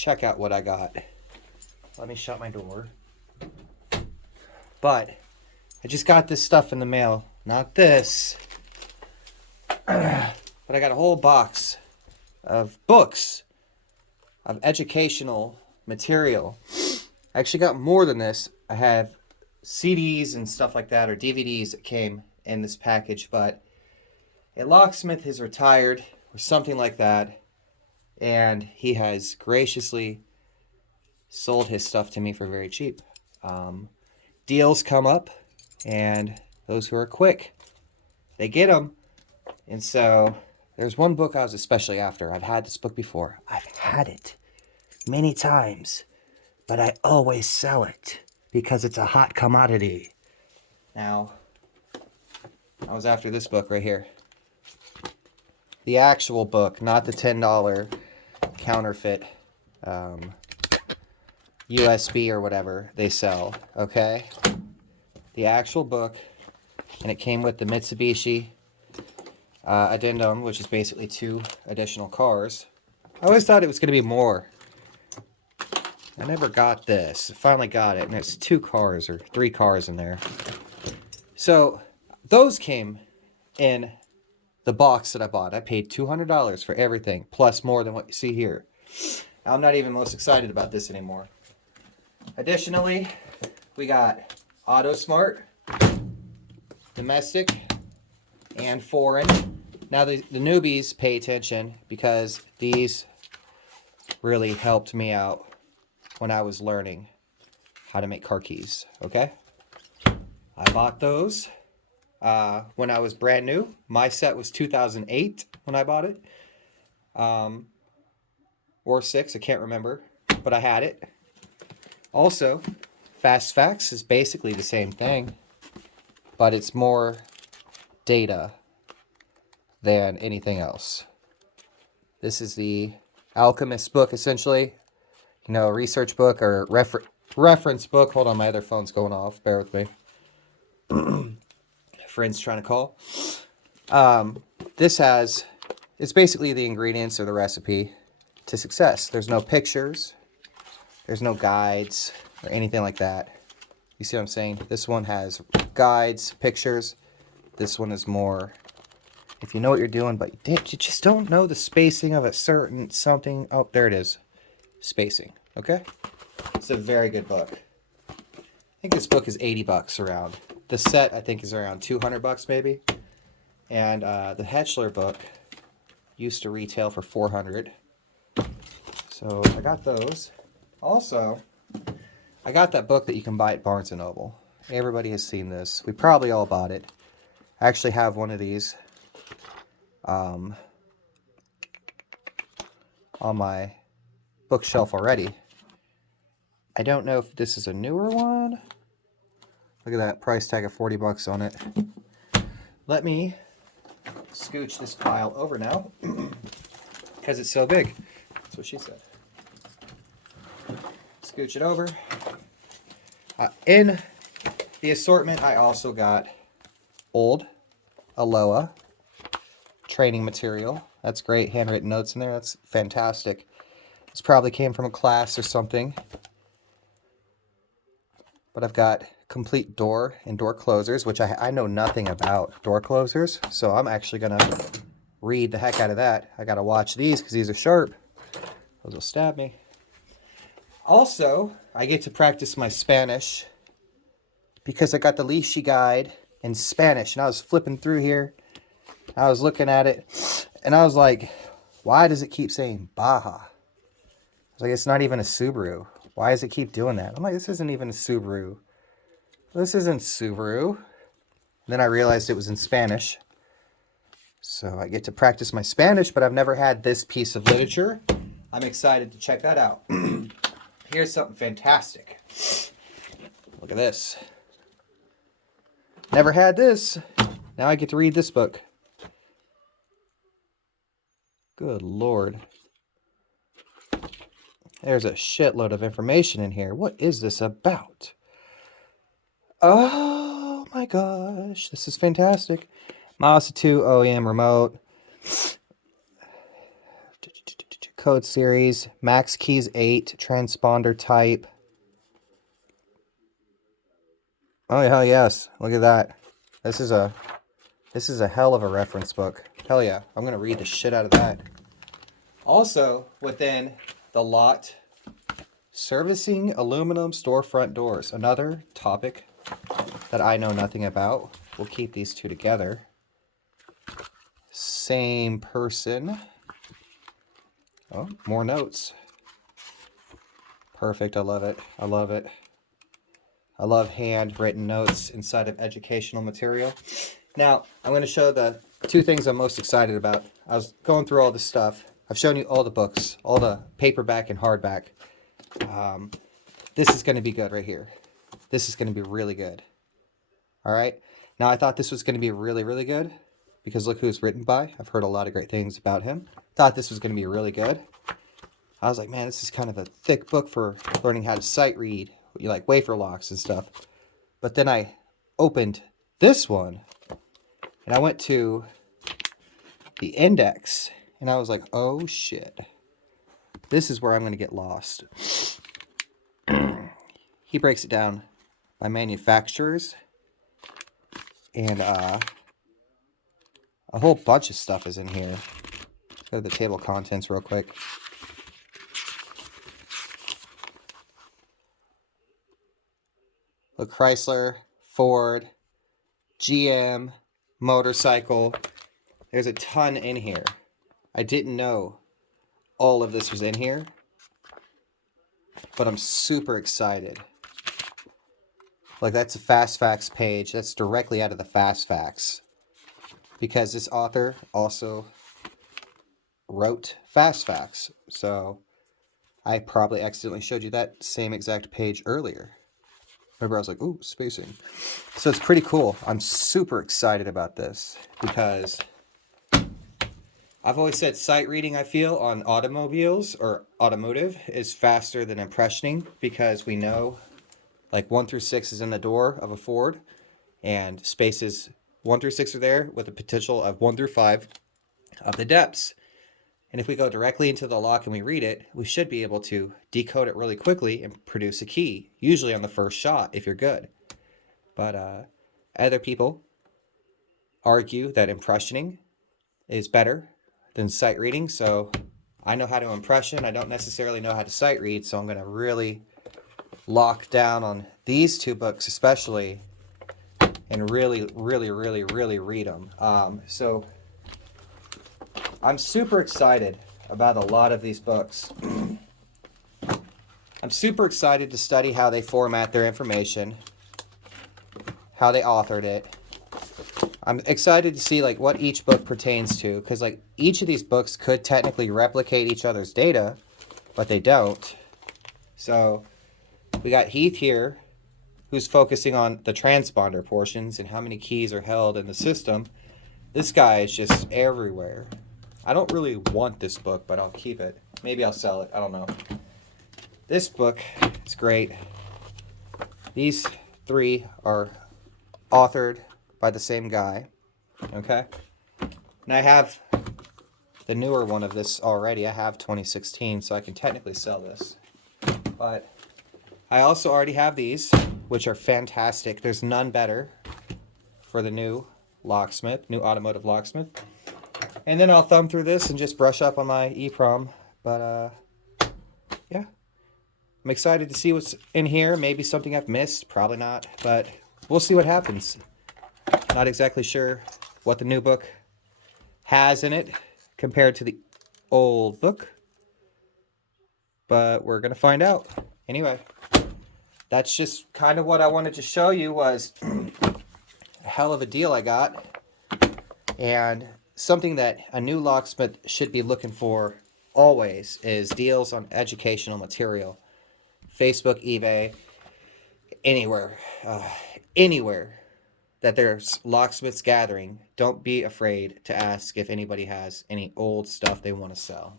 check out what I got. Let me shut my door. But I just got this stuff in the mail. Not this. But I got a whole box of books, of educational material. I actually got more than this. I have CDs and stuff like that, or DVDs that came in this package, but a locksmith is retired or something like that, and he has graciously sold his stuff to me for very cheap. Deals come up, and those who are quick, they get them. And so there's one book I was especially after. I've had this book before. I've had it many times, but I always sell it because it's a hot commodity. Now, I was after this book right here. The actual book, not the $10 counterfeit USB or whatever they sell, okay? The actual book, and it came with the Mitsubishi addendum, which is basically 2 additional cars. I always thought it was going to be more. I never got this. I finally got it, and it's 2 cars or 3 cars in there. So those came in the box that I bought. I paid $200 for everything, plus more than what you see here. I'm not even most excited about this anymore. Additionally, we got AutoSmart, domestic, and foreign. Now the newbies pay attention because these really helped me out when I was learning how to make car keys, okay? I bought those when I was brand new. My set was 2008 when I bought it. Or 6, I can't remember, but I had it. Also, Fast Facts is basically the same thing, but it's more data than anything else. This is the Alchemist book, essentially. You know, a research book or reference book. Hold on, my other phone's going off. Bear with me. Friend's trying to call. It's basically the ingredients or the recipe to success. There's no pictures. There's no guides or anything like that. You see what I'm saying? This one has guides, pictures. This one is more, if you know what you're doing, but you just don't know the spacing of a certain something. Oh, there it is. Spacing. Okay? It's a very good book. I think this book is 80 bucks around. The set, I think, is around 200 bucks maybe. And the Hetchler book used to retail for 400. So I got those. Also, I got that book that you can buy at Barnes & Noble. Everybody has seen this. We probably all bought it. I actually have one of these on my bookshelf already. I don't know if this is a newer one. Look at that price tag of 40 bucks on it. Let me scooch this pile over now because it's so big. That's what she said. Scooch it over. In the assortment, I also got old Aloha training material. That's great. Handwritten notes in there. That's fantastic. This probably came from a class or something. But I've got complete door and door closers, which I know nothing about door closers. So I'm actually going to read the heck out of that. I got to watch these because these are sharp. Those will stab me. Also, I get to practice my Spanish because I got the Leashy guide in Spanish. And I was flipping through here. I was looking at it. And I was like, why does it keep saying Baja? I was like, it's not even a Subaru. Why does it keep doing that? I'm like, this isn't even a Subaru. This isn't Subaru. And then I realized it was in Spanish. So I get to practice my Spanish, but I've never had this piece of literature. I'm excited to check that out. Here's something fantastic. Look at this. Never had this. Now I get to read this book. Good Lord. There's a shitload of information in here. What is this about? Oh my gosh. This is fantastic. Mazda 2 OEM remote. code series, max keys 8, transponder type. Oh hell yes, look at that. This is a hell of a reference book. Hell yeah, I'm gonna read the shit out of that. Also within the lot, servicing aluminum storefront doors, another topic that I know nothing about. We'll keep these two together. Same person. Oh, more notes. Perfect, I love it. I love it. I love handwritten notes inside of educational material. Now, I'm going to show the two things I'm most excited about. I was going through all this stuff. I've shown you all the books, all the paperback and hardback. This is going to be good right here. This is going to be really good. All right. Now, I thought this was going to be really, really good because look who it's written by. I've heard a lot of great things about him. Thought this was going to be really good. I was like, man, this is kind of a thick book for learning how to sight read, like wafer locks and stuff. But then I opened this one and I went to the index and I was like, oh shit, this is where I'm going to get lost. He breaks it down by manufacturers and a whole bunch of stuff is in here. Go to the table of contents real quick. Look, Chrysler, Ford, GM, motorcycle. There's a ton in here. I didn't know all of this was in here, but I'm super excited. Like, that's a Fast Facts page. That's directly out of the Fast Facts. Because this author also wrote Fast Facts. So I probably accidentally showed you that same exact page earlier. Remember, I was like, ooh, spacing. So it's pretty cool. I'm super excited about this because I've always said sight reading, I feel, on automobiles or automotive is faster than impressioning because we know like 1 through 6 is in the door of a Ford and spaces 1 through 6 are there with the potential of 1 through 5 of the depths. And if we go directly into the lock and we read it, we should be able to decode it really quickly and produce a key, usually on the first shot if you're good. But other people argue that impressioning is better than sight reading. So I know how to impression. I don't necessarily know how to sight read. So I'm going to really lock down on these two books especially and really read them. So I'm super excited about a lot of these books. I'm super excited to study how they format their information, how they authored it. I'm excited to see like what each book pertains to, because like each of these books could technically replicate each other's data, but they don't. So we got Heath here, who's focusing on the transponder portions and how many keys are held in the system. This guy is just everywhere. I don't really want this book, but I'll keep it. Maybe I'll sell it. I don't know. This book is great. These three are authored by the same guy. Okay? And I have the newer one of this already. I have 2016, so I can technically sell this. But I also already have these, which are fantastic. There's none better for the new Locksmith, new automotive Locksmith. And then I'll thumb through this and just brush up on my EEPROM. But, yeah. I'm excited to see what's in here. Maybe something I've missed. Probably not. But we'll see what happens. Not exactly sure what the new book has in it compared to the old book. But we're going to find out. Anyway, that's just kind of what I wanted to show you was a hell of a deal I got. And something that a new locksmith should be looking for always is deals on educational material. Facebook, eBay, anywhere. Anywhere that there's locksmiths gathering, don't be afraid to ask if anybody has any old stuff they want to sell.